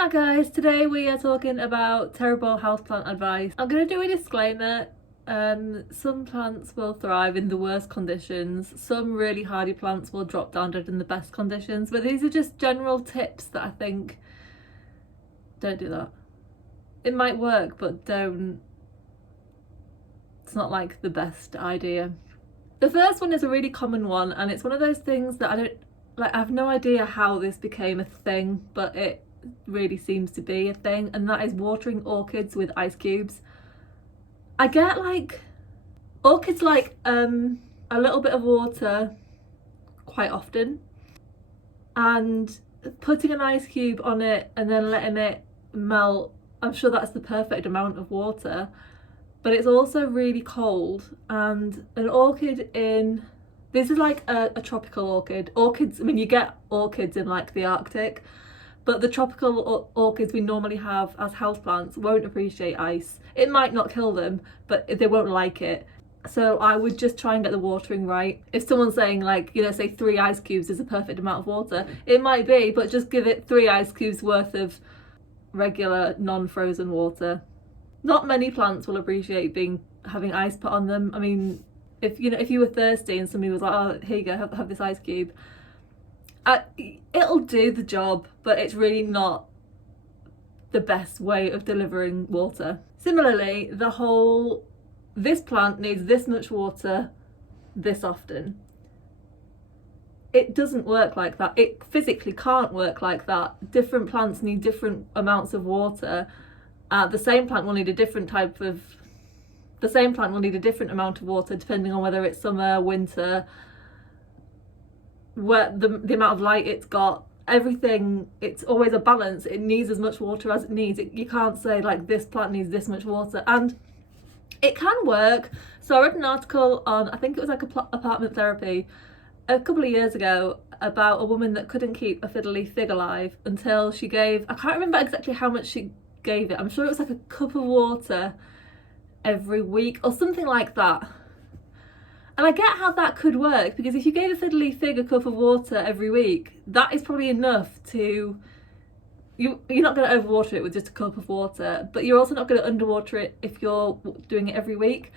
Hi guys, today we are talking about terrible houseplant advice. I'm going to do a disclaimer. Some plants will thrive in the worst conditions, some really hardy plants will drop down dead in the best conditions, but these are just general tips that I think don't do that. It might work, but don't. It's not like the best idea. The first one is a really common one, and it's one of those things that I have no idea how this became a thing, but it really seems to be a thing, and that is watering orchids with ice cubes. I get orchids like a little bit of water quite often, and putting an ice cube on it and then letting it melt, I'm sure that's the perfect amount of water, but it's also really cold. And an orchid in, this is like a tropical orchid. Orchids, I mean, you get orchids in like the Arctic, but the tropical orchids we normally have as houseplants won't appreciate ice. It might not kill them, but they won't like it. So I would just try and get the watering right. If someone's saying say 3 ice cubes is a perfect amount of water, it might be, but just give it 3 ice cubes worth of regular non-frozen water. Not many plants will appreciate having ice put on them. I mean, if you were thirsty and somebody was like, oh, here you go, have this ice cube, it'll do the job, but it's really not the best way of delivering water. Similarly, this plant needs this much water this often. It doesn't work like that. It physically can't work like that. Different plants need different amounts of water. The same plant will need a different amount of water depending on whether it's summer, winter, where the amount of light it's got, everything. It's always a balance. It needs as much water as it needs. You can't say like this plant needs this much water, and it can work. So I read an article on, I think it was like apartment therapy a couple of years ago, about a woman that couldn't keep a fiddly fig alive until she gave, I can't remember exactly how much she gave it, I'm sure it was like a cup of water every week or something like that. And I get how that could work, because if you gave a fiddly fig a cup of water every week, that is probably enough to, you're not going to overwater it with just a cup of water, but you're also not going to underwater it if you're doing it every week.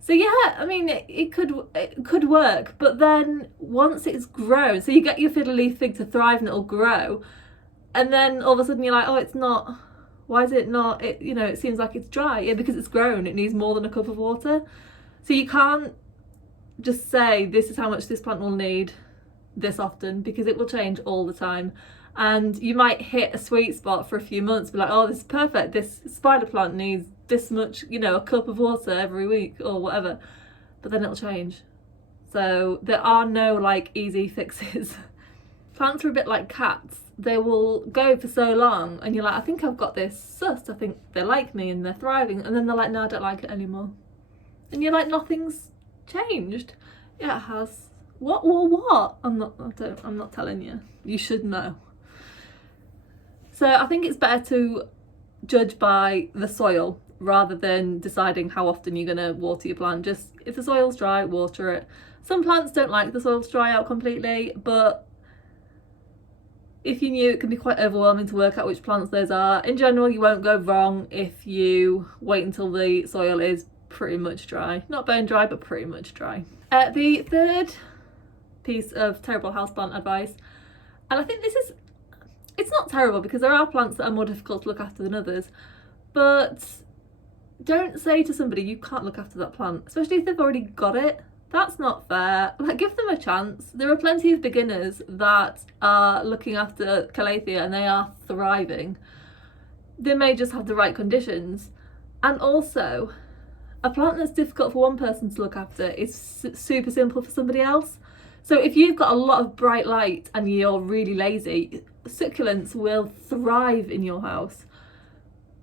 So yeah, I mean, it could work, but then once it's grown, so you get your fiddly fig to thrive and it'll grow, and then all of a sudden you're like, oh, it's not, why is it not, it seems like it's dry. Yeah, because it's grown, it needs more than a cup of water. So you can't just say this is how much this plant will need this often, because it will change all the time. And you might hit a sweet spot for a few months, be like, oh, this is perfect, this spider plant needs this much, a cup of water every week or whatever, but then it'll change. So there are no easy fixes. Plants are a bit like cats. They will go for so long and you're like, I think I've got this sussed, I think they like me and they're thriving, and then they're like, no, I don't like it anymore. And you're like, nothing's changed. Yeah, it has. What? I'm not telling you. You should know. So I think it's better to judge by the soil rather than deciding how often you're going to water your plant. Just if the soil's dry, water it. Some plants don't like the soil to dry out completely, but if you knew, it can be quite overwhelming to work out which plants those are. In general, you won't go wrong if you wait until the soil is pretty much dry. Not bone dry, but pretty much dry. The third piece of terrible houseplant advice, and I think it's not terrible because there are plants that are more difficult to look after than others, but don't say to somebody you can't look after that plant, especially if they've already got it. That's not fair. Give them a chance. There are plenty of beginners that are looking after Calathea and they are thriving. They may just have the right conditions. And also, a plant that's difficult for one person to look after is super simple for somebody else. So if you've got a lot of bright light and you're really lazy, succulents will thrive in your house.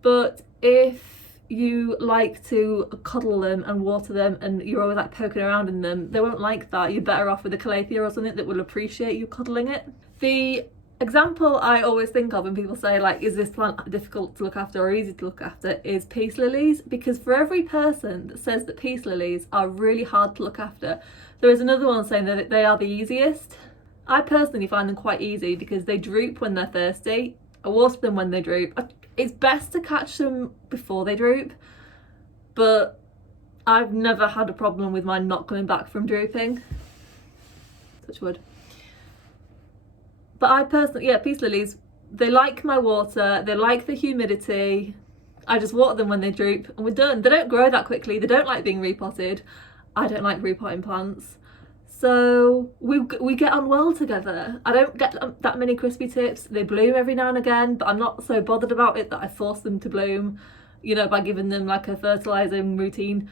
But if you like to cuddle them and water them and you're always poking around in them, they won't like that. You're better off with a Calathea or something that will appreciate you cuddling it. The example I always think of when people say is this plant difficult to look after or easy to look after, is peace lilies, because for every person that says that peace lilies are really hard to look after, there is another one saying that they are the easiest. I personally find them quite easy because they droop when they're thirsty, I water them when they droop. It's best to catch them before they droop, but I've never had a problem with mine not coming back from drooping. Touch wood. But I personally, yeah, peace lilies, they like my water, they like the humidity. I just water them when they droop and we're done. They don't grow that quickly, they don't like being repotted. I don't like repotting plants. So we get on well together. I don't get that many crispy tips. They bloom every now and again, but I'm not so bothered about it that I force them to bloom, you know, by giving them like a fertilising routine.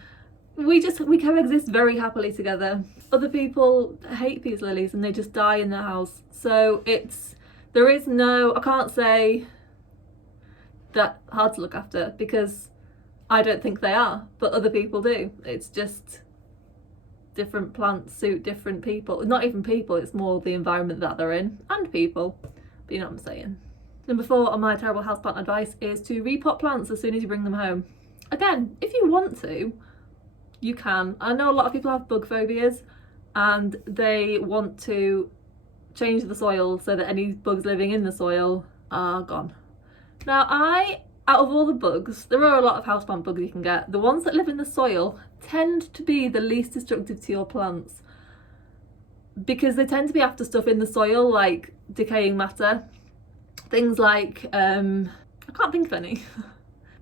We coexist very happily together. Other people hate peace lilies and they just die in their house. So there is no, I can't say that hard to look after because I don't think they are, but other people do. It's just different plants suit different people. Not even people, it's more the environment that they're in and people. But you know what I'm saying. Number 4 on my terrible houseplant advice is to repot plants as soon as you bring them home. Again, if you want to, you can. I know a lot of people have bug phobias and they want to change the soil so that any bugs living in the soil are gone. Now out of all the bugs, there are a lot of houseplant bugs you can get. The ones that live in the soil tend to be the least destructive to your plants because they tend to be after stuff in the soil like decaying matter. Things like, I can't think of any.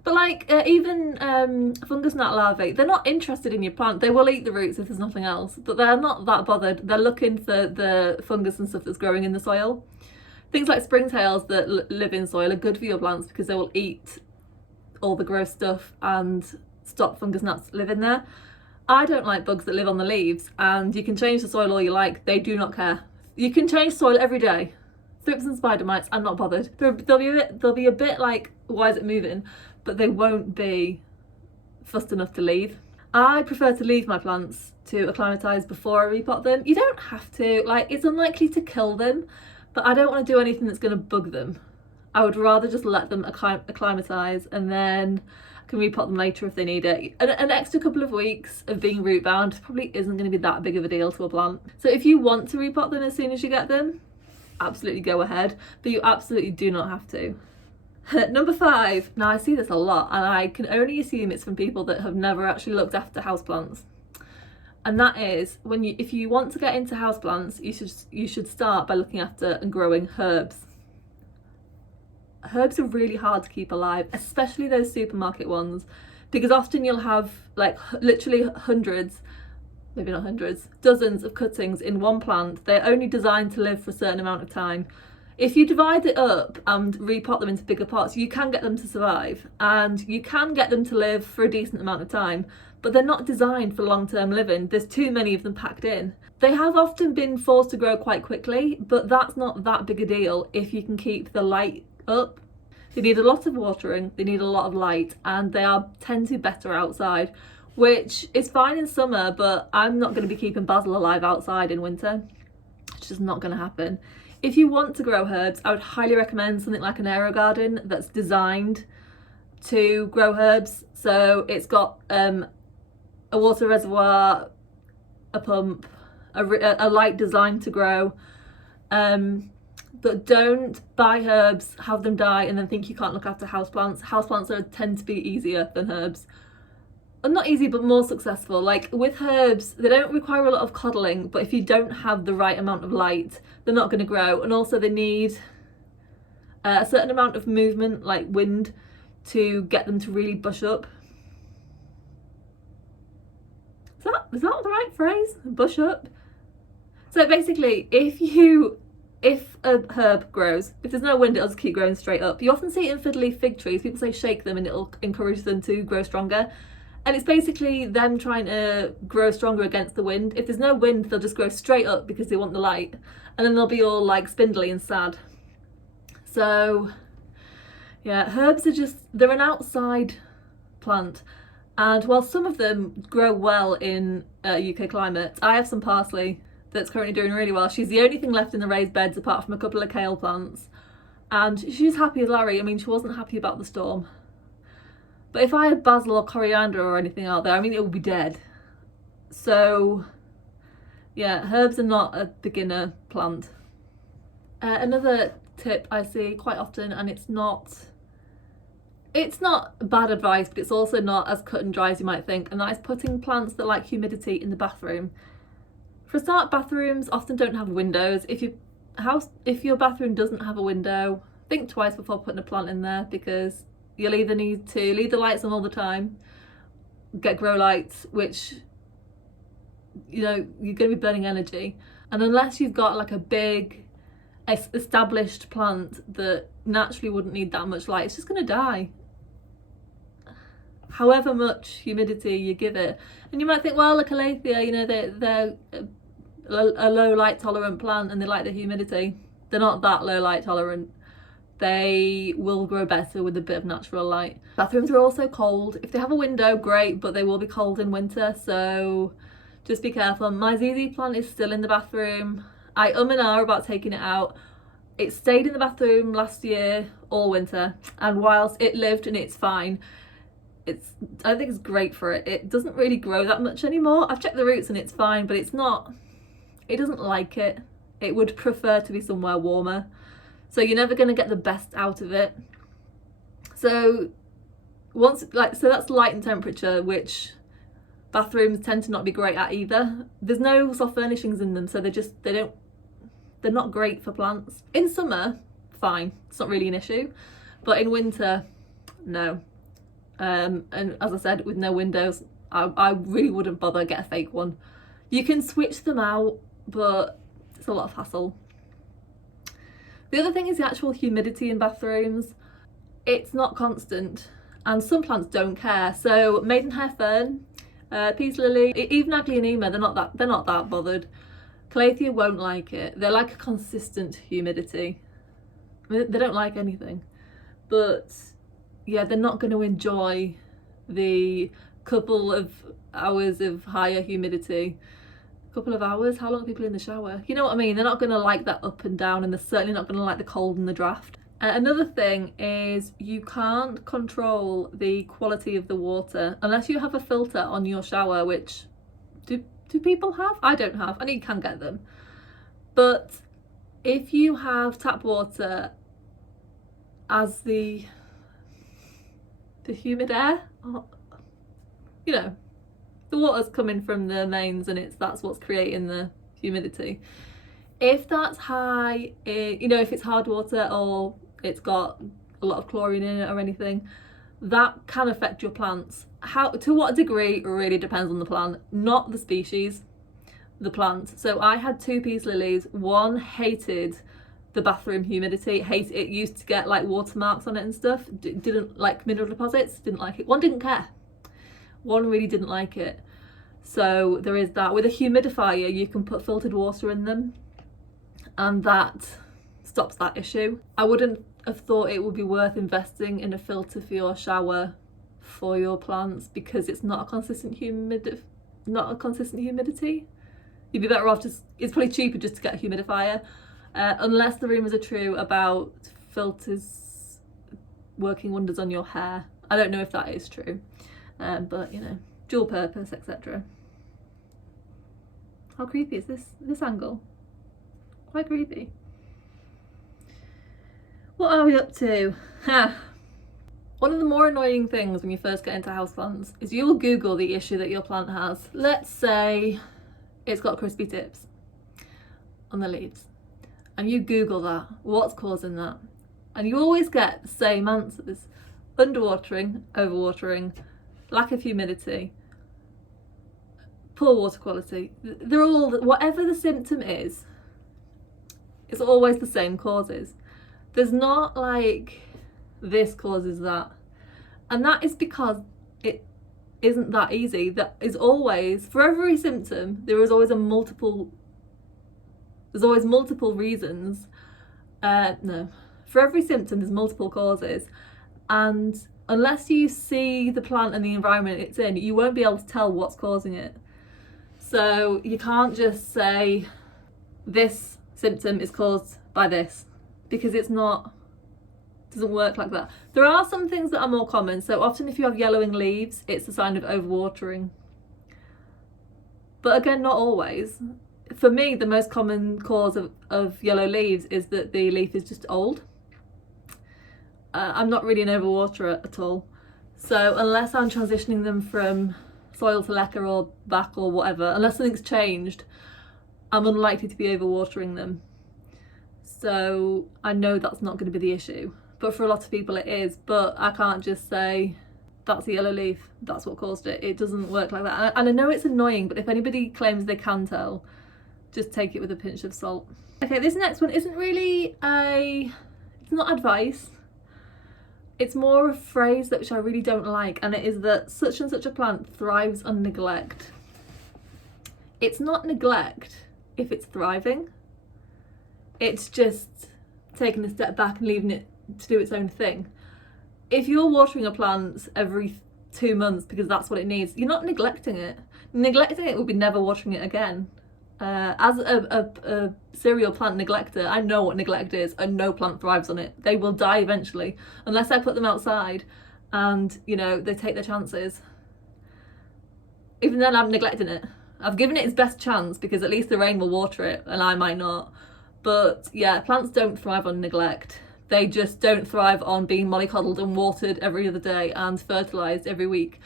But like even fungus gnat larvae, they're not interested in your plant. They will eat the roots if there's nothing else, but they're not that bothered. They're looking for the fungus and stuff that's growing in the soil. Things like springtails that live in soil are good for your plants because they will eat all the gross stuff and stop fungus gnats living there. I don't like bugs that live on the leaves, and you can change the soil all you like. They do not care. You can change soil every day. Thrips and spider mites, I'm not bothered. They'll be a bit like, why is it moving? But they won't be fussed enough to leave. I prefer to leave my plants to acclimatise before I repot them. You don't have to, like, it's unlikely to kill them, but I don't want to do anything that's going to bug them. I would rather just let them acclimatise and then I can repot them later if they need it. An extra couple of weeks of being root bound probably isn't going to be that big of a deal to a plant. So if you want to repot them as soon as you get them, absolutely go ahead, but you absolutely do not have to. Number 5, now I see this a lot and I can only assume it's from people that have never actually looked after houseplants. And that is if you want to get into houseplants, you should start by looking after and growing herbs. Herbs are really hard to keep alive, especially those supermarket ones, because often you'll have like literally hundreds, maybe not hundreds, dozens of cuttings in one plant. They're only designed to live for a certain amount of time. If you divide it up and repot them into bigger pots, you can get them to survive and you can get them to live for a decent amount of time, but they're not designed for long-term living. There's too many of them packed in. They have often been forced to grow quite quickly, but that's not that big a deal if you can keep the light up. They need a lot of watering, they need a lot of light, and they tend to be better outside, which is fine in summer, but I'm not going to be keeping basil alive outside in winter. It's just not going to happen. If you want to grow herbs, I would highly recommend something like an AeroGarden that's designed to grow herbs. So it's got a water reservoir, a pump, a light designed to grow. But don't buy herbs, have them die, and then think you can't look after houseplants. Houseplants tend to be easier than herbs. Not easy, but more successful. Like with herbs, they don't require a lot of coddling, but if you don't have the right amount of light, they're not going to grow. And also they need a certain amount of movement, like wind, to get them to really bush up. Is that the right phrase? Bush up? So basically, if a herb grows, if there's no wind, it'll just keep growing straight up. You often see it in fiddly fig trees. People say shake them and it'll encourage them to grow stronger. And it's basically them trying to grow stronger against the wind. If there's no wind, they'll just grow straight up because they want the light. And then they'll be all like spindly and sad. So yeah, herbs are they're an outside plant. And while some of them grow well in UK climate, I have some parsley that's currently doing really well. She's the only thing left in the raised beds apart from a couple of kale plants. And she's happy as Larry. I mean, she wasn't happy about the storm. But if I had basil or coriander or anything out there, I mean, it would be dead. So yeah, herbs are not a beginner plant. Another tip I see quite often, and it's not bad advice, but it's also not as cut and dry as you might think, and that is putting plants that like humidity in the bathroom. For a start, bathrooms often don't have windows. If your bathroom doesn't have a window, think twice before putting a plant in there, because you'll either need to leave the lights on all the time, get grow lights, which, you know, you're going to be burning energy, and unless you've got like a big established plant that naturally wouldn't need that much light, it's just going to die however much humidity you give it. And you might think, well, a calathea, you know, they're a low light tolerant plant and they like the humidity. They're not that low light tolerant. They will grow better with a bit of natural light. Bathrooms are also cold. If they have a window, great, but they will be cold in winter, so just be careful. My ZZ plant is still in the bathroom. I and ah about taking it out. It stayed in the bathroom last year all winter, and whilst it lived and it's fine, I think it's great for it. It doesn't really grow that much anymore. I've checked the roots and it's fine, but it doesn't like it. It would prefer to be somewhere warmer. So you're never going to get the best out of it. So that's light and temperature, which bathrooms tend to not be great at either. There's no soft furnishings in them, so they're not great for plants. In summer, fine, it's not really an issue, but in winter, no. And as I said, with no windows, I really wouldn't bother, get a fake one. You can switch them out, but it's a lot of hassle. The other thing is the actual humidity in bathrooms. It's not constant, and some plants don't care. So maidenhair fern, peace lily, even aglaonema, they're not that bothered. Calathea won't like it. They like a consistent humidity. They don't like anything, but yeah, they're not going to enjoy the couple of hours of higher humidity. Couple of hours? How long are people in the shower? You know what I mean? They're not going to like that up and down, and they're certainly not going to like the cold and the draft. Another thing is you can't control the quality of the water unless you have a filter on your shower, which do people have? I don't have. I know you can get them. But if you have tap water as the humid air, you know, the water's coming from the mains and that's what's creating the humidity. If that's high, you know, if it's hard water or it's got a lot of chlorine in it or anything, that can affect your plants. To what degree really depends on the plant, not the species, the plant. So I had 2 peace lilies. One hated the bathroom humidity. It used to get like watermarks on it and stuff. Didn't like mineral deposits, didn't like it. One didn't care. One really didn't like it. So there is that. With a humidifier, you can put filtered water in them, and that stops that issue. I wouldn't have thought it would be worth investing in a filter for your shower for your plants because it's not a consistent humidity. You'd be better off it's probably cheaper just to get a humidifier, unless the rumours are true about filters working wonders on your hair. I don't know if that is true, but you know, dual purpose, etc. How creepy is this angle? Quite creepy. What are we up to? One of the more annoying things when you first get into houseplants is you will Google the issue that your plant has. Let's say it's got crispy tips on the leaves, and you Google that. What's causing that? And you always get the same answers: underwatering, overwatering, lack of humidity, poor water quality. They're all, whatever the symptom is, it's always the same causes. There's not like this causes that. And that is because it isn't that easy. That is always, for every symptom, there's always multiple reasons. No. For every symptom, there's multiple causes. And unless you see the plant and the environment it's in, you won't be able to tell what's causing it. So you can't just say this symptom is caused by this, because doesn't work like that. There are some things that are more common. So often if you have yellowing leaves, it's a sign of overwatering. But again, not always. for me, the most common cause of yellow leaves is that the leaf is just old. I'm not really an overwaterer at all. So unless I'm transitioning them from soil to leca or back or whatever, unless something's changed, I'm unlikely to be overwatering them. So I know that's not going to be the issue. But for a lot of people it is. But I can't just say, that's a yellow leaf, that's what caused it. It doesn't work like that. And I know it's annoying, but if anybody claims they can tell, just take it with a pinch of salt. Okay, this next one isn't really it's not advice. It's more a phrase that which I really don't like, and it is that such and such a plant thrives on neglect. It's not neglect if it's thriving. It's just taking a step back and leaving it to do its own thing. If you're watering a plant every 2 months because that's what it needs, you're not neglecting it. Neglecting it would be never watering it again. As a cereal plant neglector, I know what neglect is, and no plant thrives on it. They will die eventually unless I put them outside and, you know, they take their chances. Even then, I'm neglecting it. I've given it its best chance because at least the rain will water it and I might not. But yeah, plants don't thrive on neglect. They just don't thrive on being mollycoddled and watered every other day and fertilised every week.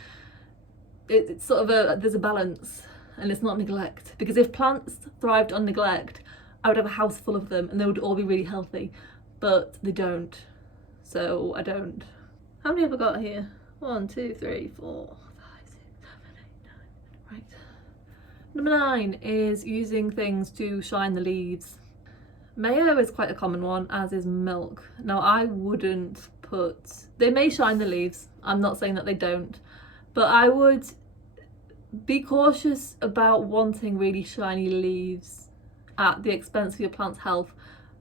It's sort of there's a balance. And it's not neglect, because if plants thrived on neglect, I would have a house full of them and they would all be really healthy, but they don't, so I don't. How many have I got here? 1, 2, 3, 4, 5, 6, 7, 8, 9. Right. Number 9 is using things to shine the leaves. Mayo is quite a common one, as is milk. Now I wouldn't they may shine the leaves, I'm not saying that they don't, but I would be cautious about wanting really shiny leaves at the expense of your plant's health.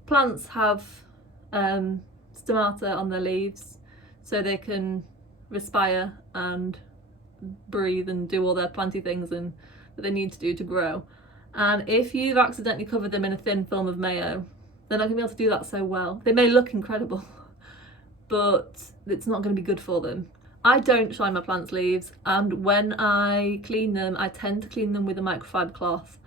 Plants have stomata on their leaves so they can respire and breathe and do all their planty things that they need to do to grow. And if you've accidentally covered them in a thin film of mayo, they're not going to be able to do that so well. They may look incredible, but it's not going to be good for them. I don't shine my plants' leaves, and when I clean them, I tend to clean them with a microfiber cloth.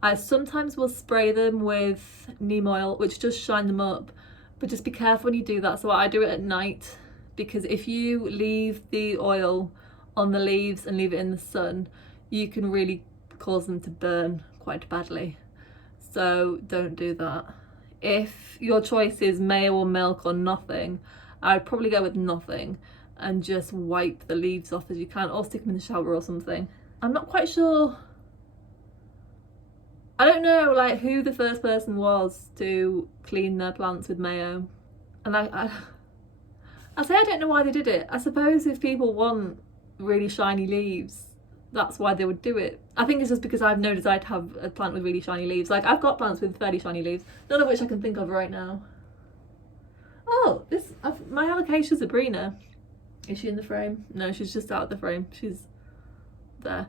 I sometimes will spray them with neem oil, which does shine them up, but just be careful when you do that. So I do it at night, because if you leave the oil on the leaves and leave it in the sun, you can really cause them to burn quite badly. So don't do that. If your choice is mayo or milk or nothing, I'd probably go with nothing and just wipe the leaves off as you can, or stick them in the shower or something. I'm not quite sure. I don't know like who the first person was to clean their plants with mayo. And I say I don't know why they did it. I suppose if people want really shiny leaves, that's why they would do it. I think it's just because I've no desire to have a plant with really shiny leaves. Like I've got plants with fairly shiny leaves, none of which I can think of right now. Oh, my alocasia Sabrina. Is she in the frame? No, she's just out of the frame. She's there.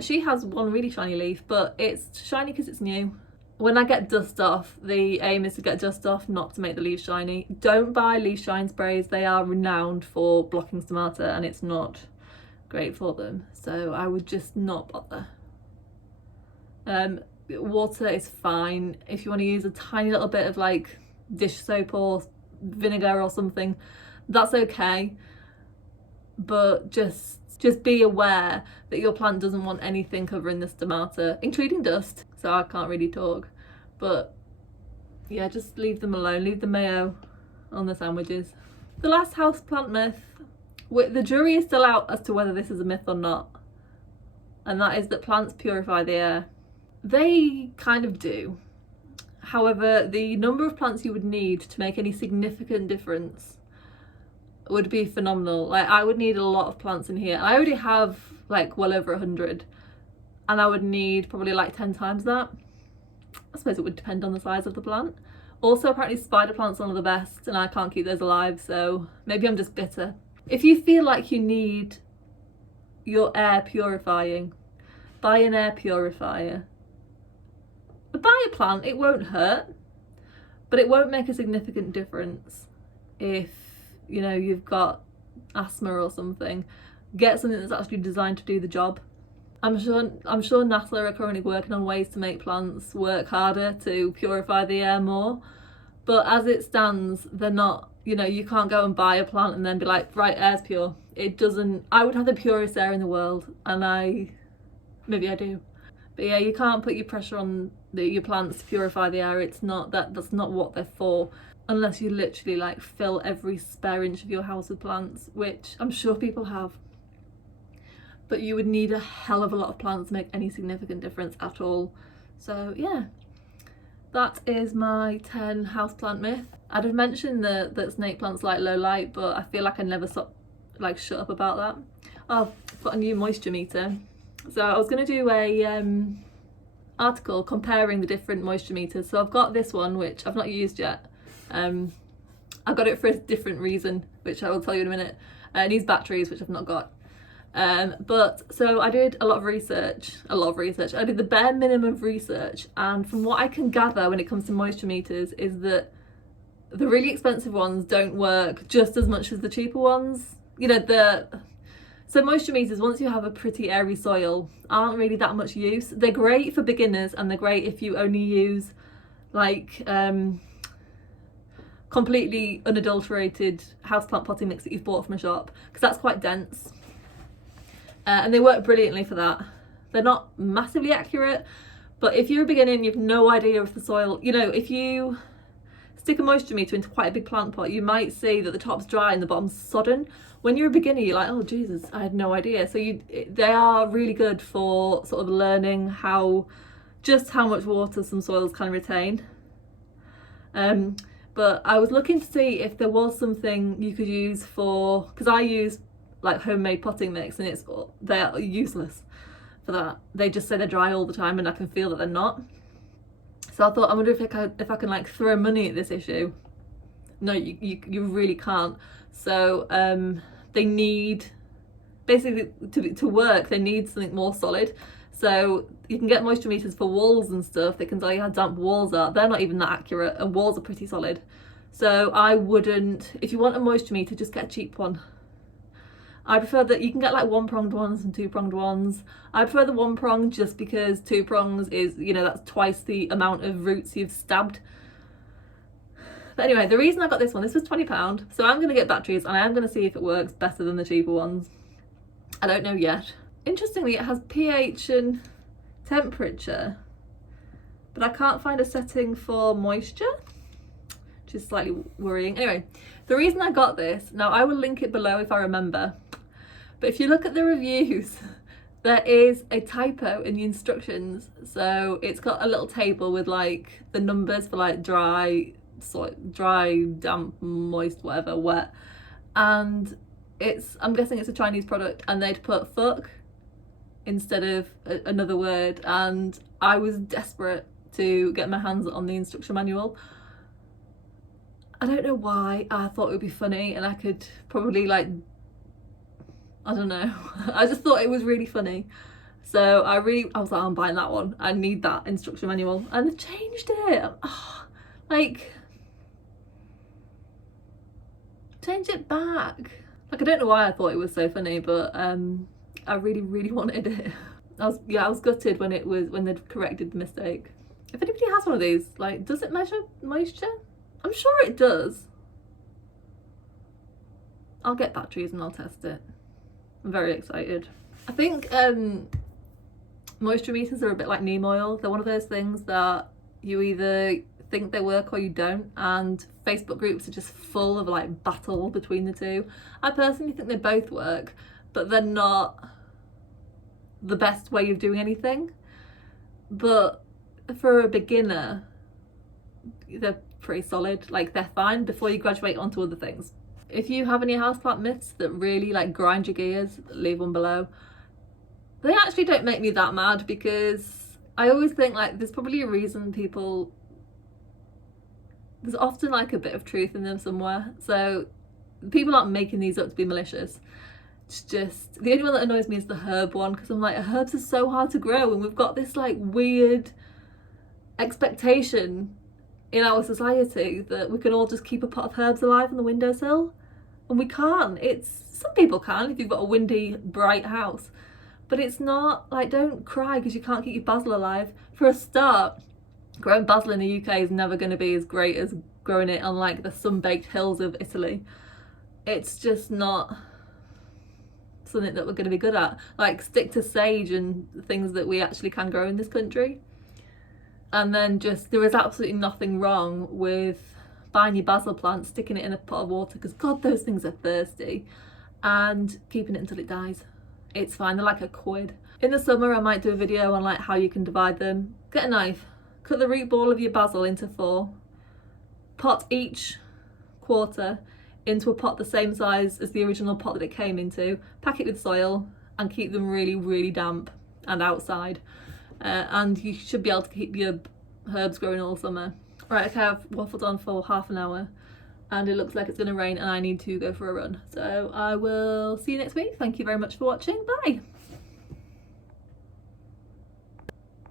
She has one really shiny leaf, but it's shiny because it's new. When I get dust off, the aim is to get dust off, not to make the leaves shiny. Don't buy leaf shine sprays. They are renowned for blocking stomata and it's not great for them. So I would just not bother. Water is fine. If you want to use a tiny little bit of like dish soap or vinegar or something, that's okay, but just be aware that your plant doesn't want anything covering the stomata, including dust. So I can't really talk, but yeah, just leave them alone. Leave the mayo on the sandwiches. The last house plant myth, the jury is still out as to whether this is a myth or not, and that is that plants purify the air. They kind of do. However, the number of plants you would need to make any significant difference would be phenomenal. Like I would need a lot of plants in here. I already have like well over 100, and I would need probably like 10 times that. I suppose it would depend on the size of the plant. Also, apparently spider plants are one of the best, and I can't keep those alive, so maybe I'm just bitter. If you feel like you need your air purifying, buy an air purifier. Buy a plant, it won't hurt, but it won't make a significant difference. If you know you've got asthma or something, get something that's actually designed to do the job. I'm sure NASA are currently working on ways to make plants work harder to purify the air more. But as it stands, they're not, you can't go and buy a plant and then be like, right, air's pure. It doesn't, I would have the purest air in the world, and maybe I do. But yeah, you can't put your pressure on your plants to purify the air. That's not what they're for. Unless you literally like fill every spare inch of your house with plants, which I'm sure people have. But you would need a hell of a lot of plants to make any significant difference at all. So yeah, that is my 10 houseplant myth. I'd have mentioned that snake plants like low light, but I feel like I never shut up about that. Oh, I've got a new moisture meter. So I was going to do a article comparing the different moisture meters. So I've got this one, which I've not used yet. I got it for a different reason, which I will tell you in a minute. It needs batteries, which I've not got. But so I did a lot of research. I did the bare minimum of research, and from what I can gather when it comes to moisture meters is that the really expensive ones don't work just as much as the cheaper ones. So moisture meters, once you have a pretty airy soil, aren't really that much use. They're great for beginners, and they're great if you only use completely unadulterated houseplant potting mix that you've bought from a shop, because that's quite dense. And they work brilliantly for that. They're not massively accurate, but if you're a beginner and you've no idea if the soil, if you stick a moisture meter into quite a big plant pot, you might see that the top's dry and the bottom's sodden. When you're a beginner, you're like, oh Jesus, I had no idea. So they are really good for sort of learning just how much water some soils can retain. But I was looking to see if there was something you could use because I use like homemade potting mix, and they're useless for that. They just say they're dry all the time, and I can feel that they're not. So I thought, I wonder if I can like throw money at this issue. No, you really can't. So they need, basically to work, they need something more solid. So you can get moisture meters for walls and stuff. They can tell you how damp walls are. They're not even that accurate, and walls are pretty solid. So I wouldn't, if you want a moisture meter, just get a cheap one. I prefer that you can get like 1-pronged ones and 2-pronged ones. I prefer the 1-prong just because 2 prongs is, that's twice the amount of roots you've stabbed. But anyway, the reason I got this one, this was £20. So I'm going to get batteries, and I am going to see if it works better than the cheaper ones. I don't know yet. Interestingly, it has pH and temperature, but I can't find a setting for moisture, which is slightly worrying. Anyway, the reason I got this, now I will link it below if I remember, but if you look at the reviews, there is a typo in the instructions. So it's got a little table with like the numbers for like dry, damp, moist, whatever, wet, and I'm guessing it's a Chinese product, and they'd put fuck instead of another word, and I was desperate to get my hands on the instruction manual. I don't know why. I thought it would be funny, and I could probably I don't know. I just thought it was really funny. So I was like, I'm buying that one. I need that instruction manual. And they've changed it. Change it back. I don't know why I thought it was so funny, but I really, really wanted it. I was gutted when they'd corrected the mistake. If anybody has one of these, does it measure moisture? I'm sure it does. I'll get batteries and I'll test it. I'm very excited. I think moisture meters are a bit like neem oil. They're one of those things that you either think they work or you don't, and Facebook groups are just full of battle between the two. I personally think they both work, but they're not the best way of doing anything. But for a beginner, they're pretty solid. They're fine before you graduate onto other things. If you have any houseplant myths that really grind your gears, leave one below. They actually don't make me that mad, because I always think there's probably a reason there's often a bit of truth in them somewhere. So people aren't making these up to be malicious. It's just, the only one that annoys me is the herb one, because I'm herbs are so hard to grow, and we've got this weird expectation in our society that we can all just keep a pot of herbs alive on the windowsill, and we can't. Some people can if you've got a windy, bright house, but it's not like, don't cry because you can't keep your basil alive. For a start, growing basil in the UK is never going to be as great as growing it on like the sun-baked hills of Italy. It's just not something that we're going to be good at. Like, stick to sage and things that we actually can grow in this country. And then just, there is absolutely nothing wrong with buying your basil plant, sticking it in a pot of water, because God, those things are thirsty, and keeping it until it dies. It's fine, they're like £1. In the summer I might do a video on like how you can divide them. Get a knife, cut the root ball of your basil into 4, pot each quarter into a pot the same size as the original pot that it came into, pack it with soil, and keep them really, really damp and outside. And you should be able to keep your herbs growing all summer. Right, okay, I've waffled on for half an hour and it looks like it's going to rain and I need to go for a run. So I will see you next week. Thank you very much for watching. Bye!